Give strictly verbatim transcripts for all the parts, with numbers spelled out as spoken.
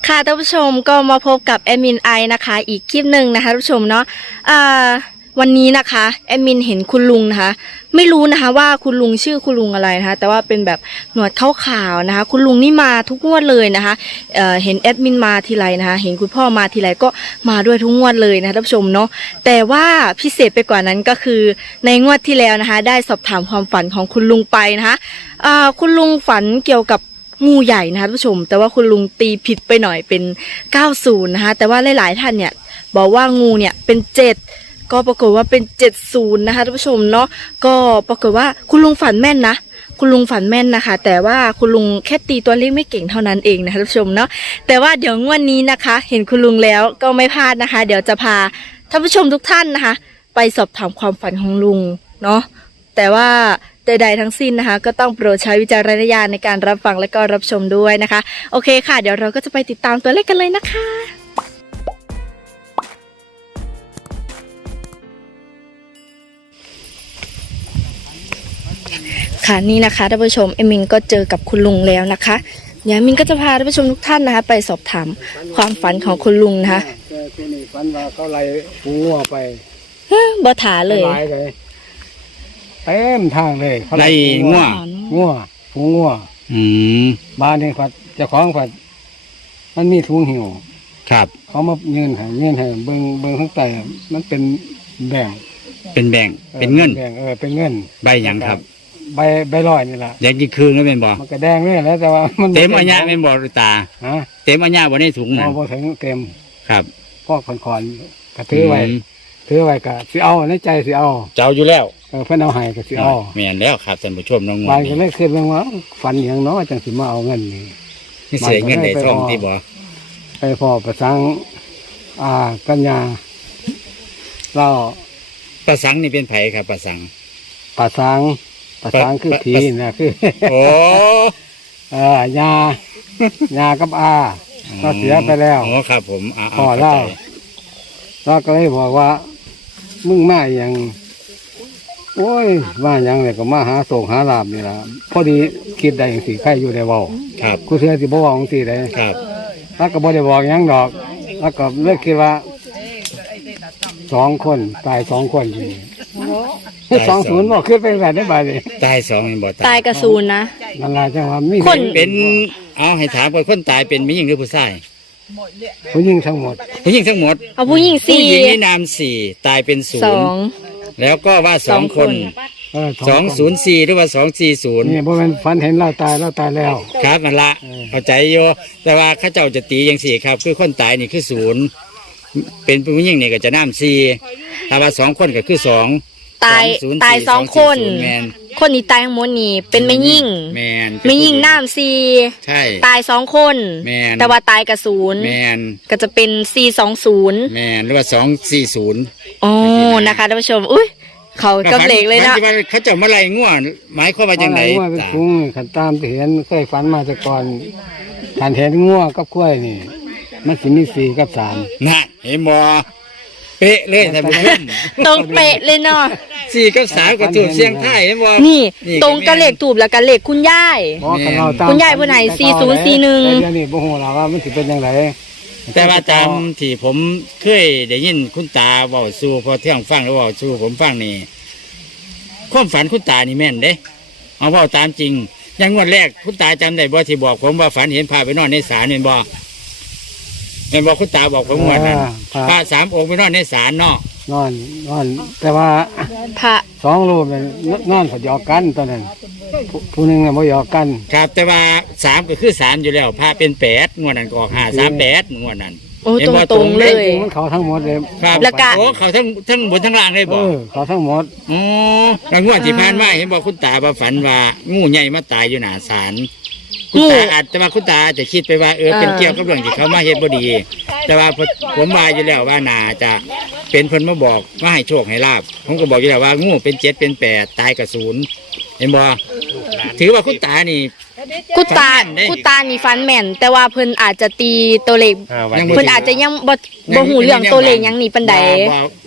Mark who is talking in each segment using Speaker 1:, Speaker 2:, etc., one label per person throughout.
Speaker 1: ค่ะท่านผู้ชมก็มาพบกับแอดมินไอนะคะอีกคลิปหนึ่งนะคะท่านผู้ชมเนาะอ่าวันนี้นะคะแอดมินเห็นคุณลุงนะคะไม่รู้นะคะว่าคุณลุงชื่อคุณลุงอะไรนะคะแต่ว่าเป็นแบบหนวดขาวๆนะคะคุณลุงนี่มาทุกงวดเลยนะคะเอ่อเห็นแอดมินมาทีไรนะคะเห็นคุณพ่อมาทีไรก็มาด้วยทุกงวดเลยนะคะท่านผู้ชมเนาะแต่ว่าพิเศษไปกว่านั้นก็คือในงวดที่แล้วนะคะได้สอบถามความฝันของคุณลุงไปนะคะอ่าคุณลุงฝันเกี่ยวกับงูใหญ่นะคะท่านผู้ชมแต่ว่าคุณลุงตีผิดไปหน่อยเป็นเก้าสิบนะคะแต่ว่าหลายๆท่านเนี่ยบอกว่างูเนี่ยเป็นเจ็ดก็ปรากฏว่าเป็นเจ็ดสิบนะคะท่านผู้ชมเนาะก็ปรากฏว่าคุณลุงฝันแม่นนะคุณลุงฝันแม่นนะคะแต่ว่าคุณลุงแค่ตีตัวเลขไม่เก่งเท่านั้นเองนะคะท่านผู้ชมเนาะแต่ว่าเดี๋ยวงวดนี้นะคะเห็นคุณลุงแล้วก็ไม่พลาดนะคะเดี๋ยวจะพาท่านผู้ชมทุกท่านนะคะไปสอบถามความฝันของลุงเนาะแต่ว่าใดๆทั้งสิ้นนะคะก็ต้องโปรดใช้วิจารณญาณในการรับฟังและก็รับชมด้วยนะคะโอเคค่ะเดี๋ยวเราก็จะไปติดตามตัวเลขกันเลยนะคะค่ะนี่นะคะท่านผู้ชมเอมินก็เจอกับคุณลุงแล้วนะคะเดี๋ยวเอมินก็จะพาท่านผู้ชมทุกท่านนะคะไปสอบถามความฝันของคุณลุงนะคะ
Speaker 2: ที่นี่ฝันว่าเขาไล่หูงัวไป
Speaker 1: บ่ถาเลย
Speaker 2: เต็มทางเลย
Speaker 3: ไล่งัว
Speaker 2: งัวหูงัว
Speaker 3: อืม
Speaker 2: บ้านนี่ผัดเจ้าของผัดมันมีถุงหิว
Speaker 3: ครับ
Speaker 2: เขามาเงินให้เงินให้เบิ่งเบิ่งข้างใต้มันเป็นแบ่ง
Speaker 3: เป็นแบ่งเป็นเงิน
Speaker 2: แบ่งเออเป็นเงิน
Speaker 3: ใบหยังครับ
Speaker 2: ใบใบลอยนี่แหละ
Speaker 3: แดงกี่คืนแล้วเป็นบ่
Speaker 2: มันก็แดงเลยแล้วแต่ว่ามัน
Speaker 3: เต็มอัญญาเป็นบ่ตา
Speaker 2: ฮะ
Speaker 3: เต็มอัญญาบ่ในถุง
Speaker 2: น่ะบ่ถึงเต็ม
Speaker 3: ครับ
Speaker 2: พ่อขอนๆก็ถือไว้ถือไว้ก็สิเอาในใจสิเอา
Speaker 3: เจ้าอยู่แล้ว
Speaker 2: เออเพิ่นเอาให้ก็สิเอา
Speaker 3: แม่นแล้วครับท่านผู้ชมน้อง
Speaker 2: บางก็เลยคิดว่าฝันหยังเนาะจังสิมาเอาเงินนี่
Speaker 3: นี่เสียเงินได้ท่องที่บ่
Speaker 2: ไปพ่อประสังอ่ากัญญาเรา
Speaker 3: ประสังนี่เป็นไผครับประสัง
Speaker 2: ประสังประสังคือผีนะคือ
Speaker 3: โอ้
Speaker 2: เออยายากับอาก็เสียไปแล้ว
Speaker 3: อ๋อครับผม
Speaker 2: พ่อเล่าเราก็เลยบอกว่ามึงมาอย่างโอ้ยมาอย่างเลยก็มาหาโศกหาลาบนี่ละพอดีคิดได้อย่างสี่ใครอยู่ในเว้า
Speaker 3: ครับ
Speaker 2: กูเสียสิบ่บอกอย่างสี่เลย
Speaker 3: ครับ
Speaker 2: แล้วก็บ่ได้บอกยังดอกแล้วก็เลิกคิดว่าสองคนตายสองคนอยู่สองศูนย์บอกขึ้นไปแบบได้บ่เลย
Speaker 3: ตายสองเป็นบ่
Speaker 1: ตายกระศูนย์นะ
Speaker 2: นั่นแหละจังว่ามี
Speaker 3: คนเป็นเอาให้ถามว่าคนตายเป็นผู้หญิงหรือผู้ชาย
Speaker 2: ผู้หญิงทั้งหมด
Speaker 3: ผู้หญิงทั้งหมด
Speaker 1: เอาผู้หญิงสี่
Speaker 3: ผู้หญิงนี่นามสี่ตายเป็นศูนย์แล้วก็ว่าสองคนสองศูนย์สี่หรือว่าสองสี่ศูนย์
Speaker 2: นี่เพราะมันฝันเห็นเราตายเราตายแล้ว
Speaker 3: ครับนั่นละเข้าใจโยแต่ว่าข้าเจ้าจะตีอย่างสี่ครับคือคนตายนี่คือศูนย์เป็นผู้หญิงนี่ก็จะนามสี่แต่ว่าสองคนก็คือสอง
Speaker 1: ตายตายสองคนคนนี้ตายทั้งหมดนี่เป็นแม่ยิ่ง
Speaker 3: แมน
Speaker 1: แม่ยิ่งน้ำซี
Speaker 3: ใช่
Speaker 1: ตายสองคน
Speaker 3: แมน
Speaker 1: แต่ว่าตายกับศูนย์
Speaker 3: แมน
Speaker 1: ก็จะเป็นสี่สองศูนย์
Speaker 3: แมนหรือว่าสองสี่ศูนย์
Speaker 1: โอ้นะคะท่านผู้ชมอุ้ยเขากำเล็กเลยนะ
Speaker 3: เขาจะมาไล่ง่วงหมายความว่าจังไหน
Speaker 2: ง่วงเป็นคุ้งขันตามที่เห็นเคยฝันมาแต่ก่อนขันเห็นง่วงกับกล้วยนี่มันสิมีสี่กับสาม
Speaker 3: น่ะเห็นบ่เป๊ะเลยท่านผู้ชม
Speaker 1: ตรงเป๊ะเลยเนาะ
Speaker 3: สี่กับสามก็ถูกเสียงไทยเห็นบ่
Speaker 1: นี่ตรงกับเลขถูกแล้วกับเลขคุณยายคุณยายผู้ไหนสี่ศูนย์สี่หนึ่ง
Speaker 2: เดี๋ยวนี้บ่ฮู้แล้วว่ามันสิเป็นยังไง
Speaker 3: แต่ว่าตามที่ผมเคยได้ยินคุณตาเว้าสู่พอเที่ยงฟังแล้วเว้าสู่ผมฟังนี่ความฝันคุณตานี่แม่นเด้เอาเว้าตามจริงอย่างงวดแรกคุณตาจำได้บ่ที่บอกผมว่าฝันเห็นพาไปนอนในศาลเห็นบ่เห็นบ่คุณตาบอกผมว่านั้นพระสามองค์ไปนอนในศาลเนาะ
Speaker 2: นอนนอนแต่ว่า
Speaker 1: พระ
Speaker 2: สองรูปนอนหยอกกันตอนนั้นผู้หนึ่งบ่หยอกกัน
Speaker 3: ครับแต่ว่าสามก็คือสามอยู่แล้วพระเป็นแปดงวดนั้นก็ออกห้าสามแปดงวดนั้น
Speaker 1: โอ้ตรงตรงเลย
Speaker 2: มันเขาทั้งหมดเลย
Speaker 3: ครับแล้วก็โอ้เขาทั้งทั้งบนทั้งล่างเลยบ่
Speaker 2: เขาทั้งหมด
Speaker 3: อ๋อแล้วงวดที่ผ่านมาเห็นบอกคุณตาว่าฝันว่างูใหญ่มาตายอยู่หน้าศาลคุณตาอาจจะว่าคุณตาจะคิดไปว่าเออเป็นเกี่ยวกับเรื่องที่เขามาเฮ็ดบ่ดีแต่ว่าผมว่าอยู่แล้วว่าน่าจะเป็นเพิ่นมาบอกว่าให้โชคให้ลาภผมก็บอกอยู่แล้วว่างูเป็นเจ็ดเป็นแปดตายกับศูนย์เห็นบ่ถือว่าคุณตานี่
Speaker 1: คุณตาคุณตานี่ฟันแม่นแต่ว่าเพิ่นอาจจะตีตัวเลขเพิ่นอาจจะยังบ่บ่ฮู้เรื่องตัวเลขยังนี่ปานใด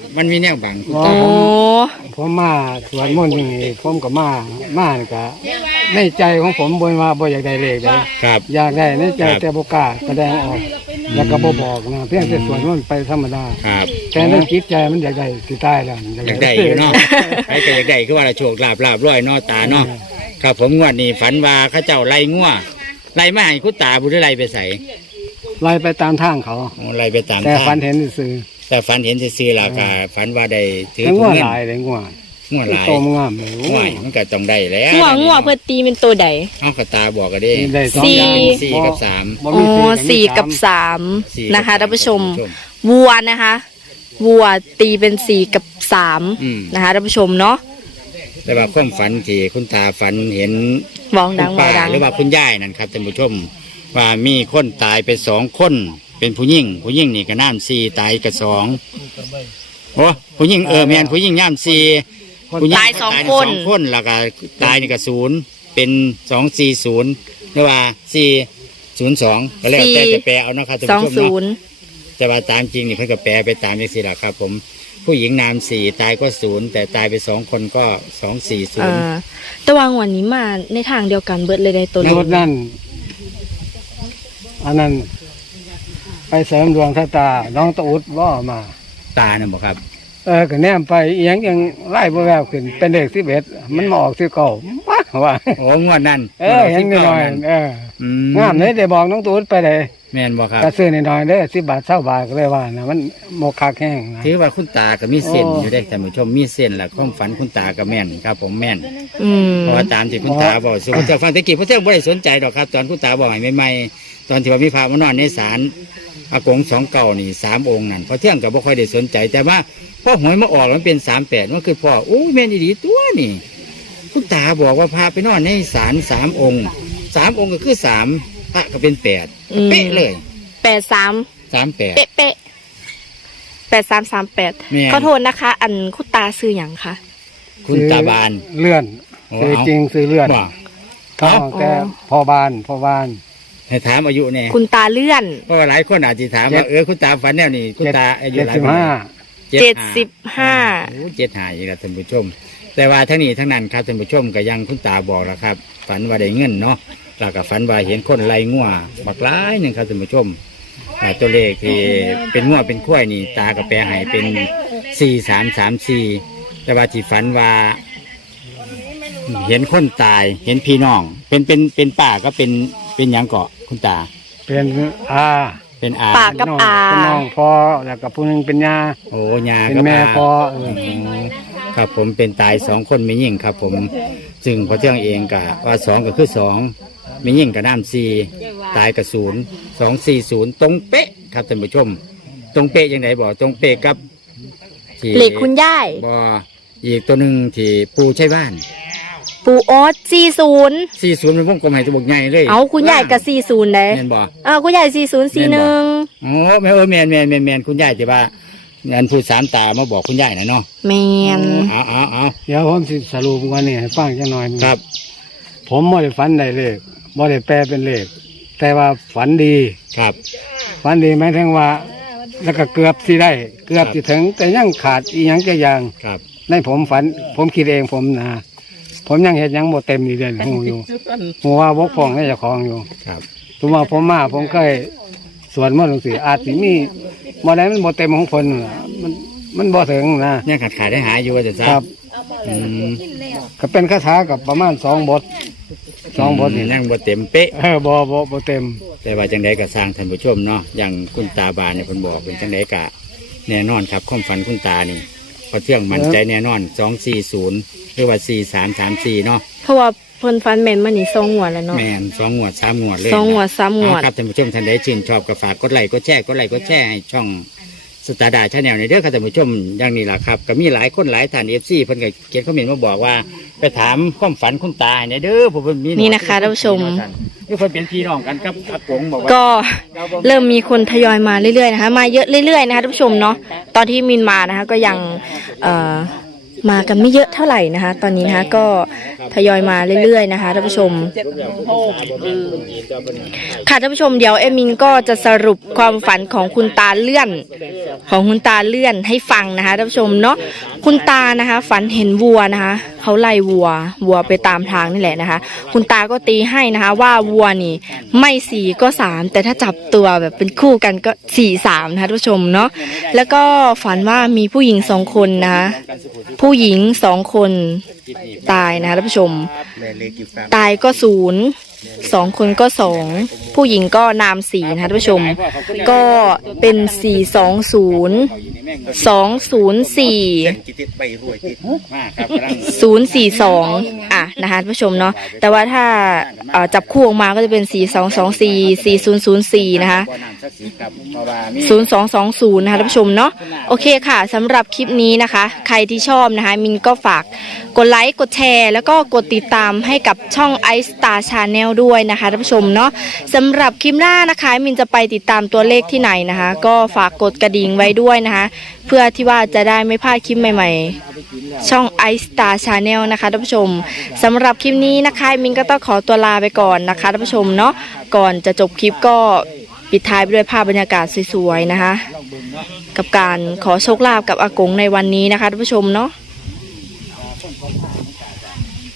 Speaker 3: มันมีแนวบังคุณ
Speaker 2: อ๋
Speaker 3: ตา
Speaker 1: โอ้
Speaker 2: ผมมาสวดมนต์อย่างนี้ผมก็มามานี่ก็ในใจของผมบ่ว่าบ่อยากได้เลขเลย
Speaker 3: ครับ
Speaker 2: อยากได้ในใจ
Speaker 3: ครับ
Speaker 2: แต่บ่กล้าแสดงออก แล้วก็บ่บอกนะเพียงแต่สวดมนต์ไปธรรมดา
Speaker 3: ครับ
Speaker 2: แต่ในจิตใจมันอยากได้สิตายแล้ว
Speaker 3: อยากได้อยู่เนาะใครก็อยากได้คือว่าเราโชคลาภลาบร้อยเนาะตาเนาะครับผมงวดนี้ฝันว่าเขาเจ้าไล่งัวไล่มาให้คุณตาบุญไล่ไปใส่
Speaker 2: ไล่ไปตามทางเขา
Speaker 3: โอ้ไล่ไปตาม
Speaker 2: แต่
Speaker 3: ทาง
Speaker 2: ฝันเห็นซื่อ
Speaker 3: แต่ฝันเห็นซื่อๆล่ะก็ฝันว่าได้ถือ
Speaker 2: แต่
Speaker 3: ถุ
Speaker 2: งัว
Speaker 3: งเงิน
Speaker 2: หลายเลยงัว
Speaker 3: งัวหลาย
Speaker 2: โตมงามเลย
Speaker 3: งัวมันก็ต้องได้แล้ว
Speaker 1: งัวงัวเพื่อตีเป็นตัวใด
Speaker 3: เอากระตาบอกกันดิ
Speaker 2: ได้สอง
Speaker 1: สี่
Speaker 2: อย่าง
Speaker 3: สี่กับสาม
Speaker 2: บ่
Speaker 1: อ๋
Speaker 2: มี
Speaker 1: อสี่กับ
Speaker 2: สาม
Speaker 1: สาม
Speaker 3: สี่
Speaker 1: นะคะ
Speaker 3: กับ
Speaker 1: ท่านผู้ชม
Speaker 3: ท่านผู้
Speaker 1: วัวนะคะ วัวตีเป็นสี่กับสาม
Speaker 3: อืม
Speaker 1: นะคะท่านผู้ชมเนาะ
Speaker 3: แต่ว่าความฝันที่คุณตาฝันเห็น
Speaker 1: มองดัง
Speaker 3: คุณ
Speaker 1: มอ
Speaker 3: ป้าง
Speaker 1: ดัง
Speaker 3: หรือว่าคุณย่ายนั่นครับท่านผู้ชม ว่ามีคนตายไปสองคนเป็นผู้หญิงผู้หญิงนี่ก็น้ำสี่ตายกับสองโอ้ผู้หญิงเออแมนผู้หญิงน้ำสี่ผู้หญิ
Speaker 1: ตายสอง
Speaker 3: ตาย
Speaker 1: คน
Speaker 3: สองคนแล้วก็ตายนี่ก็ศูนย์เป็นสองสี่ศูนย์หรือว่าสี่ศูนย์สองก็แล้วแต่จะแปลเอาเนาะครับท่าน
Speaker 1: สอง
Speaker 3: ผู้ชม
Speaker 1: ศู
Speaker 3: เนาะ
Speaker 1: นย์
Speaker 3: แต่ว่าตามจริงนี่เพิ่นก็แปลไปตามอย่างสี่ละครับ ผมผู้หญิงนามสี่ตายก็ศูนย์แต่ตายไปสองคนก็สองสี่ศู
Speaker 1: อ่
Speaker 3: นย์
Speaker 1: าแต่วางวันนี้มาในทางเดียวกันเบิดเลยในตัว
Speaker 2: ใน
Speaker 1: เลข
Speaker 2: รถนั่นอันนั้น ไปเสริมดวงชะตา น้องตะอุดว่ามา
Speaker 3: ตาเนี่ยบอกครับ
Speaker 2: เออก็แนมไปเอียงยังไล่บ่แววขึ้น เป็นเลขสิบเอ็ดมันมาออกสิเก่าว้าว่า
Speaker 3: โอ้งวดนั่น
Speaker 2: เออเห็นนิดหน่อยเออ
Speaker 3: อื
Speaker 2: งามเลยได้บอกน้องตะอุดไปเลย
Speaker 3: แม่นบอกครับ
Speaker 2: ก็ซื้อนิดหน่อยเด้อสิบบาทเท่าบาทก็เลยว่านะมันโมกคักแห้งนะ
Speaker 3: ถือว่าคุณตาก็มีเส้น
Speaker 2: โอ้
Speaker 3: อยู่ได้ท่านผู้ชมมีเส้นแหละความฝันคุณตาก็แม่นครับ ผมแม่น
Speaker 1: อืม
Speaker 3: เพราะว่าตามที่คุณตาบอกสุภาพฟังตะกี้พระเจ้าไม่ได้สนใจหรอกครับ ตอนคุณตาบอกให้ใหม่ๆตอนที่ว่ามีพระมานอนในศาลอากงสองเก่านี่สามองค์นั่นพอเที่ยงก็บ่ค่อยได้สนใจ แต่ว่าพอหวยมาออกแล้วมันเป็นสามแปดมันคือพ่อโอ้ยแม่นดีตัวนี่ คุณตาบอกว่าพาไปนอนในศาลสามองค์สามองค์ก็คือสามพระก็เป็นแปดเป๊ะเลย
Speaker 1: แปดสาม
Speaker 3: สามแปด
Speaker 1: เป๊ะเป๊ะแปดสามสามแปด
Speaker 3: แม่น
Speaker 1: ขอโทษนะคะ อันคุณตาซื้ออย่างคะ
Speaker 3: คุณตาบาน
Speaker 2: เลื่อน
Speaker 3: โอ้
Speaker 2: ซื้อ
Speaker 3: เอา
Speaker 2: จริงซื้อเลื่อน
Speaker 3: ว่า
Speaker 2: เขา
Speaker 3: เอา
Speaker 2: เอาแต่พ่อบานพ่อบาน
Speaker 3: ให้ถามอายุเนี่ย
Speaker 1: คุณตาเลื่อน
Speaker 3: เพราะว่าหลายคนอาจจะถาม
Speaker 2: เจ็
Speaker 3: ว่า
Speaker 2: ด
Speaker 3: เออคุณตาฝันแนวนี้คุณตาอายุ
Speaker 2: เจ็ด
Speaker 3: หลาย
Speaker 2: สิบ
Speaker 3: ปี
Speaker 2: ห้า
Speaker 1: เจ็ดสิบห้า
Speaker 3: โอ้เจ็ดหายอีกแล้วท่านผู้ชม แต่ว่าทั้งนี้ทั้งนั้นครับท่านผู้ชมก็ยังคุณตาบอกแล้วครับ ฝันว่าได้เงินเนาะแล้วก็ฝันว่าเห็นคนไล่งัวบักร้ายหนึ่งครับท่านผู้ชมแต่ตัวเลขที่เป็นงัวเป็นข้วยนี่ ตากับแปรให้เป็นสี่สามสามสี่แต่ว่าที่ฝันว่า เห็นคนตายเห็นพี่น้อง เป็นเป็นเป็นป้าก็เป็นเป็นหยังเกาะคุณตา
Speaker 2: เป็นอา
Speaker 3: เป็นอา
Speaker 1: ปากกับอา
Speaker 2: เป็นน้องพ่อแล้วก็ผู้หนึงเป็นยา
Speaker 3: โอ้ยา
Speaker 2: เป็น
Speaker 3: กับ
Speaker 2: แม่
Speaker 3: อา
Speaker 2: พ่อเออ
Speaker 3: ครับผมเป็นตายสองคนไม่ยิ่งครับ ผมซึ่งพอเที่ยงเองกะว่าสองก็คือสองไม่ยิ่งกับน้ำสี่ตายกับศูนย์สองสี่ศูนย์ตรงเป๊ะครับท่านผู้ชม ตรงเป๊ะยังไงบอกตรงเป๊ะกับที่
Speaker 1: เหล็กคุณย่าย
Speaker 3: บออีกตัวหนึ่งที่ปูใช่บ้าน
Speaker 1: ปูออสสี่ศูนย์
Speaker 3: สี่ศูนย์เป็นวงกลมให้ตัวบกใหญ่เลย
Speaker 1: เอาคุณย่ายกับสี่ศูนย์เลย
Speaker 3: แม่นบอ
Speaker 1: เออคุณย่ายสี่ศูนย์สี่หนึ่ง
Speaker 3: โอ้แม่เออแมนแมนแมนแมนคุณยายที่ว่าอันผู้สามตามาบอกคุณยายนะเนาะ
Speaker 1: แมน
Speaker 3: เอาเอาเอา
Speaker 2: เดี๋ยวผมสิสรุปวันนี้ให้ฟังจังหน่อยหนึ่ง
Speaker 3: ครับ
Speaker 2: ผมไม่ได้ฝันได้เลขไม่ได้แปลเป็นเลขแต่ว่าฝันดี
Speaker 3: ครับ
Speaker 2: ฝันดีหมายถึงว่า แล้วก็เกือบสิได้ เกือบสิถึง แต่ยังขาดอีหยังจะอย่าง
Speaker 3: ครับ
Speaker 2: ในผมฝัน ผมคิดเองผมนะผมยังเห็นยังหมดเต็มอยู่เดือนหูอยู่หัวว่าบกพร่องให้เจ้าของอยู่
Speaker 3: ครับ
Speaker 2: ตัวมาผมมาผมเคยสวนมนต์หลวงสืออาจสิมีบ่ได้มันบ่เต็มของคนน่ะมันมันบ่ถึงนะ
Speaker 3: ยังขาดขายได้หายอยู่ว่าจะทรา
Speaker 2: ครับ
Speaker 3: อืม
Speaker 2: ก็เป็นคาถากับประมาณสองบทสองบทนี่
Speaker 3: ยังบ่เต็มเป๊ะ
Speaker 2: เออบ่บ่บ่เต็ม
Speaker 3: แต่ว่าจังไดก็สร้างท่านผู้ชมเนาะอย่างคุณตาบานเนี่ยเพิ่นบอกเป็นจังไดกะแน่นอนครับความฝันคุณตานี่พอเที่ยงมั่นใจแน่นอนสองสี่ศูนย์หรือว่าสี่สามสามสี่เนาะ
Speaker 1: เพราะว่าเพิ่นฟันแมนมานี่สองหัวแล้วเนาะ
Speaker 3: แม่นสองงวดสามงวดเลย
Speaker 1: สองงวดสามงวด
Speaker 3: เอครับท่านผู้ชมท่านใดชื่นชอบก็ฝากกดไลค์กดแชร์กดไลค์กดแชร์ให้ช่องสตาร์ดาชาแนลในเด้อครับท่านผู้ชมอย่างนี้แหละครับก็มีหลายคนหลายท่านเอฟซีเพิ่นก็เขียนคอมเมนต์มาบอกว่า ไปถามความฝันคุณตาเนี่ยเด้อผมเพิ่นมี
Speaker 1: นี่นะคะท่านผู้ชม
Speaker 3: นี่เพิ่นเป็นพี่น้องกันกับอากงบอกว่า
Speaker 1: ก็เริ่มมีคนทยอยมาเรื่อยๆนะคะ มาเยอะเรื่อยๆนะคะท่านผู้ชมเนาะตอนที่มินมานะคะ ก็ยังเอ่อมากันไม่เยอะเท่าไหร่นะคะ ตอนนี้นะคะก็ทยอยมาเรื่อยๆนะคะท่านผู้ชมค่ะท่านผู้ชมเดี๋ยวเอมินก็จะสรุปความฝันของคุณตาเลื่อนของคุณตาเลื่อนให้ฟังนะคะท่านผู้ชมเนาะคุณตานะคะ ฝันเห็นวัวนะคะเขาไล่วัววัวไปตามทางนี่แหละนะคะ คุณตาก็ตีให้นะคะว่าวัวนี่ไม่สี่ก็สามแต่ถ้าจับตัวแบบเป็นคู่กันก็สี่สามนะคะท่านผู้ชมเนาะแล้วก็ฝันว่ามีผู้หญิงสองคนนะคะผู้หญิงสองคนตายนะคะท่านผู้ชมตายก็ศูนย์สองคนก็สองผู้หญิงก็นามสี่นะคะท่านผู้ชมก็เป็นสี่สองศูนย์สองศูนย์สี่ศูนย์สี่สองอ่ะนะคะท่านผู้ชมเนาะแต่ว่าถ้าเอ่อจับคู่ออกมาก็จะเป็นสี่สองสองสี่สี่ศูนย์ศูนย์สี่นะคะศูนย์สองสองศูนย์นะคะท่านผู้ชมเนาะโอเคค่ะสำหรับคลิปนี้นะคะใครที่ชอบนะคะมินก็ฝากกดไลค์กดแชร์แล้วก็กดติดตามให้กับช่อง Ice Star Channel ด้วยนะคะท่านผู้ชมเนาะสำหรับคลิปหน้านะคะมินจะไปติดตามตัวเลขที่ไหนนะคะก็ฝากกดกระดิ่งไว้ด้วยนะคะเพื่อที่ว่าจะได้ไม่พลาดคลิปใหม่ๆช่อง Ice Star Channel นะคะท่านผู้ชมสำหรับคลิปนี้นะคะมินก็ต้องขอตัวลาไปก่อนนะคะท่านผู้ชมเนาะก่อนจะจบคลิปก็ปิดท้ายไปด้วยภาพบรรยากาศสวยๆนะคะกับการขอโชคลาภกับอากงในวันนี้นะคะท่านผู้ชมเนาะ